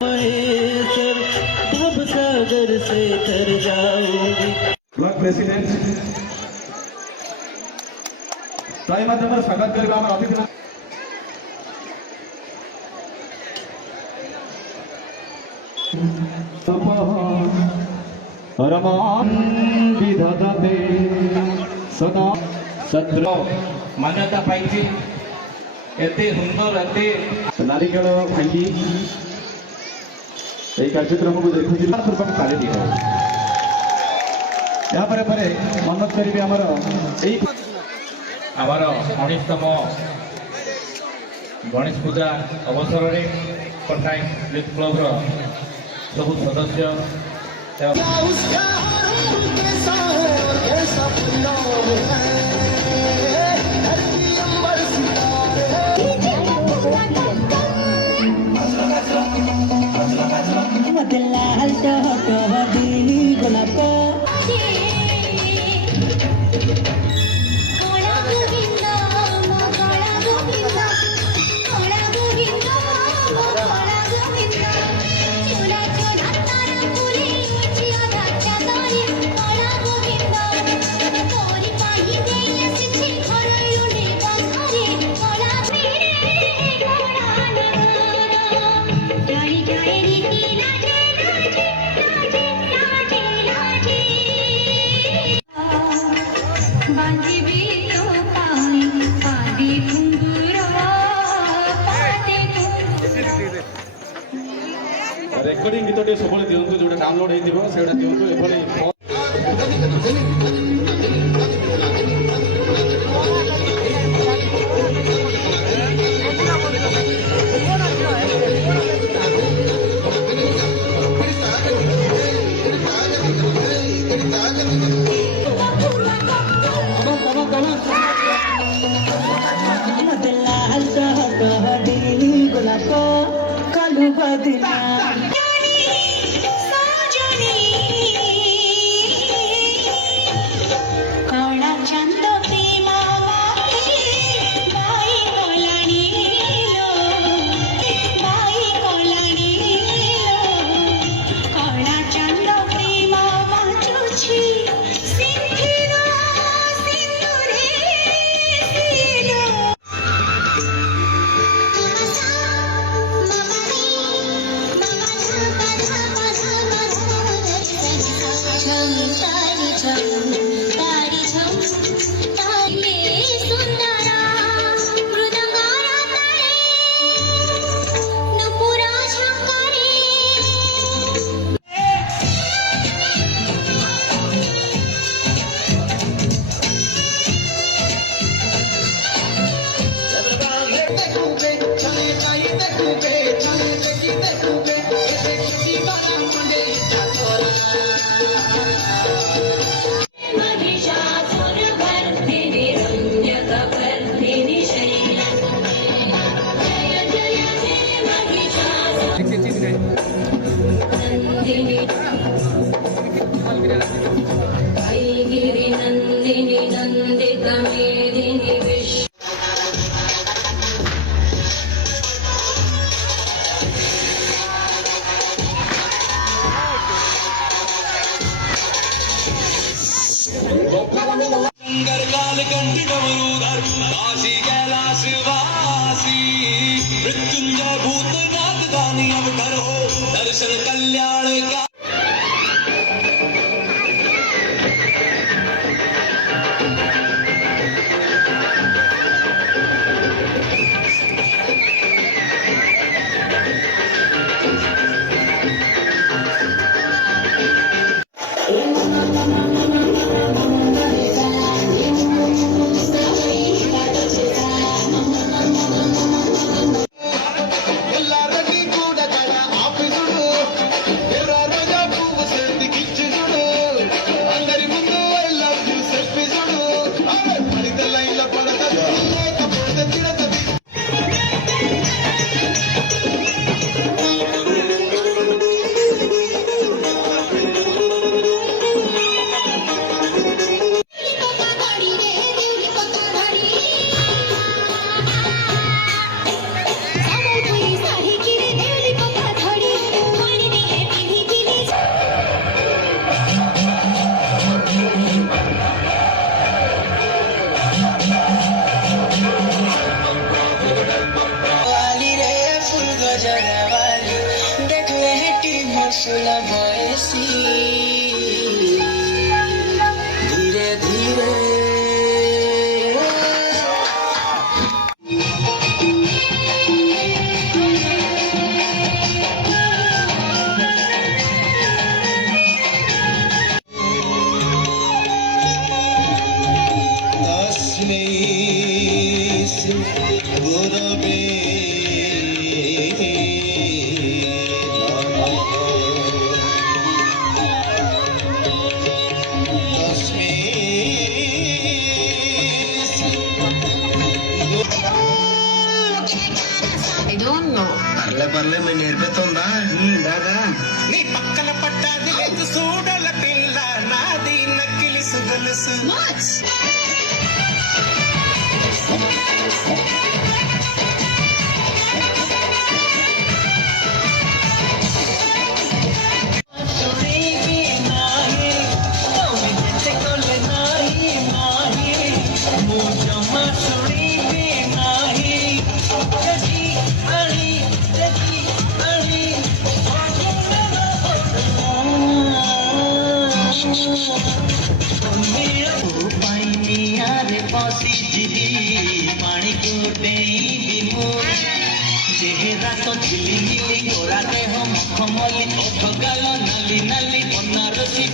Sir भव सागर से तर जाऊंगी। ब्लॉक प्रेसिडेंट ताई माध्यम स्वागत करबा हमर अतिथि रमान विधाते सदा सत्र मान्यता पाई एते सुंदर एते नारिकेल भांगी এই কার্যক্রমକୁ ଦେଖୁଥିବା ପୂର୍ବକ ପାଳିତ ହେବ। ଏହା ପରେ ପରେ ମନ କରିବେ ଆମର এই आमार 19तम गणेश पूजा अवसर में पठाई यूथ क्लब सब सदस्य लाल टहटही गोलाप ରେକର୍ଡିଂ ଗୀତଟେ ସବୁବେଳେ ଦିଅନ୍ତୁ ଯୋଉଟା ଡାଉନଲୋଡ୍ ହେଇଥିବ ସେଇଟା ଦିଅନ୍ତୁ ଏଭଳି लाल टहटही गोलाप कालू बदना काशी कैलाश वासी मृत्युंजय भूतनाथ दानी अब करो दर्शन कल्याण का बासुला बयसी धीरे धीरे तस्मै गुरवे I don't know. పర్లే మేము నేర్పిస్తుందా దాదా నీ పక్కన పట్టాది లేదు చూడల పిల్ల నాది నక్కిలి సుగలుసు What? चेहरा तो झिली मिली गोरा देह मखमली ओठ गाल नाली नाली बनारसी